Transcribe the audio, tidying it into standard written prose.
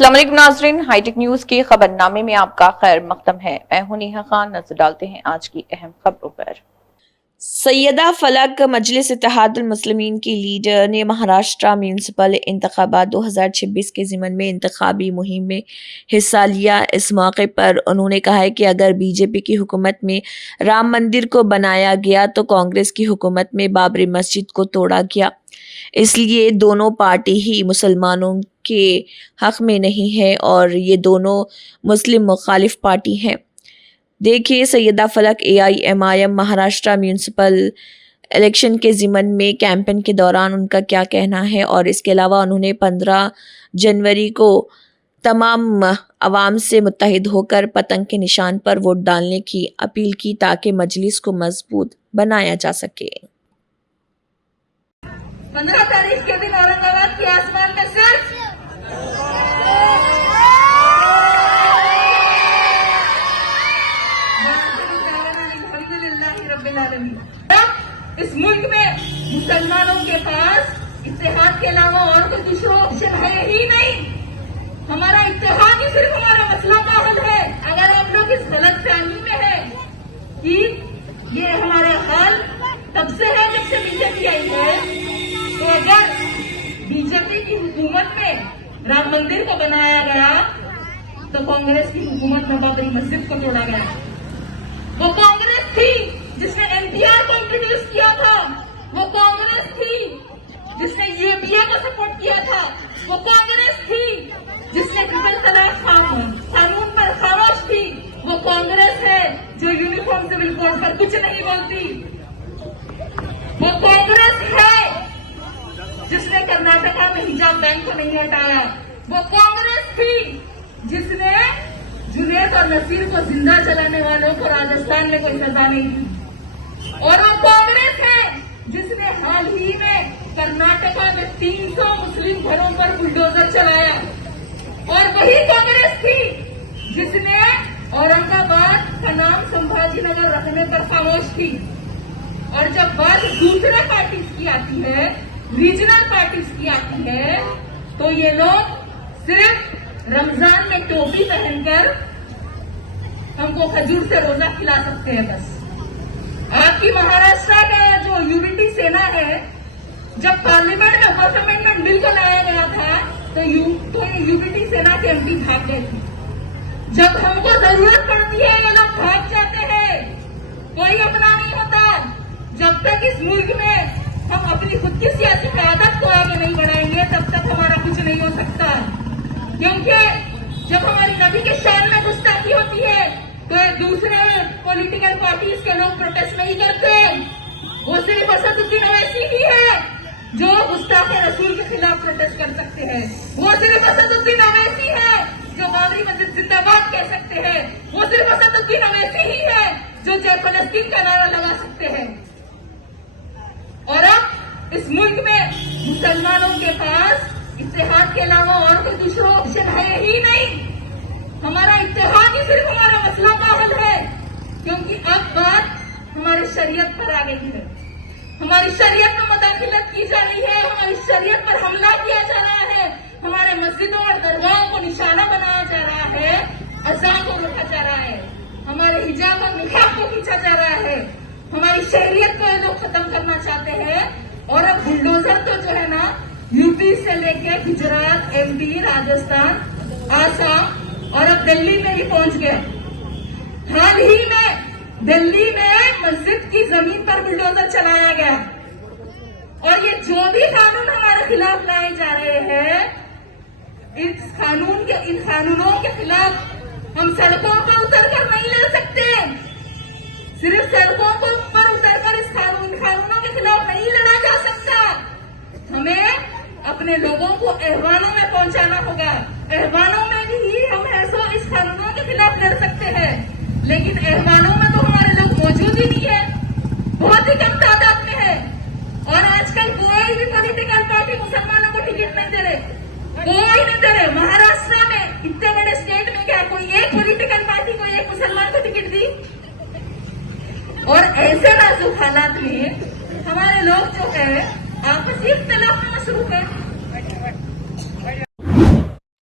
अस्सलाम वालेकुम नाज़रीन, हाईटेक न्यूज के खबरनामे में आपका खैर मकदम है। मैं हूं नेहा खान। नजर डालते हैं आज की अहम खबरों पर। सैयदा फलक मजलिस इत्तेहादुल मुस्लिमीन की लीडर ने महाराष्ट्र म्यूनसिपल इंतखाबात 2026 के ज़िमन में इंतखाबी मुहिम में हिस्सा लिया। इस मौके पर उन्होंने कहा है कि अगर बीजेपी की हुकूमत में राम मंदिर को बनाया गया तो कांग्रेस की हुकूमत में बाबरी मस्जिद को तोड़ा गया, इसलिए दोनों पार्टी ही मुसलमानों के हक में नहीं है और ये दोनों मुस्लिम मुखालिफ पार्टी हैं। देखिए सैयदा फलक AIMIM महाराष्ट्र म्यूनसिपल इलेक्शन के ज़िमन में कैंपेन के दौरान उनका क्या कहना है। और इसके अलावा उन्होंने 15 जनवरी को तमाम अवाम से मुत्तहिद होकर पतंग के निशान पर वोट डालने की अपील की ताकि मजलिस को मजबूत बनाया जा सके। 15 तारीख के दिन औरंगाबाद के आसमान में सिर्फ इस मुल्क में मुसलमानों के पास इत्तेहाद के अलावा और कोई दूसरा ऑप्शन है ही नहीं। हमारा इत्तेहाद ही सिर्फ हमारा मसला का हल है। अगर आप लोग इस गलत फहमी में है कि ये हमारा हल तब से है जब से बीजेपी आई है, तो अगर बीजेपी की हुकूमत में राम मंदिर को बनाया गया तो कांग्रेस की हुकूमत में बाबरी मस्जिद को तोड़ा गया। वो कांग्रेस थी जिसने NTR को इंट्रोड्यूस किया था, वो कांग्रेस थी जिसने UAPA को सपोर्ट किया था, वो कांग्रेस थी जिसने ट्रिपल तलाक कानून पर खामोश थी, वो कांग्रेस है जो यूनिफॉर्म सिविल कोड पर कुछ नहीं बोलती, वो कांग्रेस है जिसने कर्नाटका में हिजाब बैन को नहीं हटाया, वो कांग्रेस थी जिसने जुनैद और नसीर को जिंदा जलाने वालों को राजस्थान में कोई सजा नहीं दी, और वो कांग्रेस है जिसने हाल ही में कर्नाटका में 300 मुस्लिम घरों पर बुलडोजर चलाया, और वही कांग्रेस थी जिसने औरंगाबाद का नाम संभाजी नगर रखने पर खामोश थी। और जब बात दूसरे पार्टीज की आती है, रीजनल पार्टीज की आती है, तो ये लोग सिर्फ रमजान में टोपी पहनकर हमको खजूर से रोजा खिला सकते हैं। बस आपकी महाराष्ट्र का जो यूनिटी सेना है, जब पार्लियामेंट में फर्स्ट अमेंडमेंट बिल को लाया गया था तो यूनिटी सेना के MP भाग गए थे। जब हमको जरूरत पड़ती है ये लोग भाग जाते हैं, कोई अपना नहीं होता। जब तक इस मुल्क में हम अपनी खुद की सियासी क़यादत को आगे नहीं बढ़ाएंगे तब तक हमारा कुछ नहीं हो सकता। क्योंकि जब हमारी नबी के शान में गुस्ताखी होती है तो दूसरे पॉलिटिकल पार्टीज के लोग प्रोटेस्ट नहीं करते। वो सिर्फ असदुद्दीन ओवैसी ही है जो गुस्ताखे रसूल के खिलाफ प्रोटेस्ट कर सकते हैं। वो सिर्फ असदुद्दीन ओवैसी है जो बाबरी मस्जिद जिंदाबाद कह सकते हैं। वो सिर्फ असदुद्दीन ओवैसी ही है जो जय फलस्तीन का नारा लगा सकते हैं। और अब इस मुल्क में मुसलमानों के पास इत्तेहाद के अलावा और कोई दूसरा ऑप्शन है ही नहीं। हमारा इत्तेहाद ही सिर्फ हमारा मसला का हल है, क्योंकि अब बात हमारी शरीयत पर आ गई है। हमारी शरीयत में मुदाखिलत की जा रही है, हमारी शरीयत पर हमला किया जा रहा है, हमारे मस्जिदों और दरगाहों को निशाना बनाया जा रहा है, अज़ान को रोका जा रहा है, हमारे हिजाब और निकाब को खींचा जा रहा है, हमारी शरीयत को ये लोग खत्म करना चाहते हैं। और अब बुलडोजर तो जो है ना यूपी से लेके गुजरात, MP, राजस्थान, आसाम और अब दिल्ली में भी पहुंच गए। हाल ही में दिल्ली में मस्जिद की जमीन पर बुलडोजर चलाया गया। और ये जो भी कानून हमारे खिलाफ लाए जा रहे हैं, इन कानूनों के खिलाफ हम सड़कों पर उतरकर नहीं लड़ सकते। सिर्फ सड़कों पर उतरकर इस कानूनों के खिलाफ नहीं लड़ा जा सकता। हमें अपने लोगों को ऐवानों में पहुंचाना होगा। ऐवानों में भी हम ऐसा इस कानूनों के खिलाफ लड़ सकते हैं, लेकिन ऐवानों में तो हमारे लोग मौजूद ही नहीं है, बहुत ही कम तादाद में है। और आजकल कोई भी पॉलिटिकल पार्टी मुसलमानों को टिकट नहीं दे रहे, कोई नहीं दे रहे। महाराष्ट्र में इतने बड़े स्टेट में क्या कोई एक पॉलिटिकल पार्टी को एक मुसलमान को टिकट दी? और ऐसे नाजुक हालात में हमारे लोग जो है आपसी इख्तिलाफ में मसरूफ है।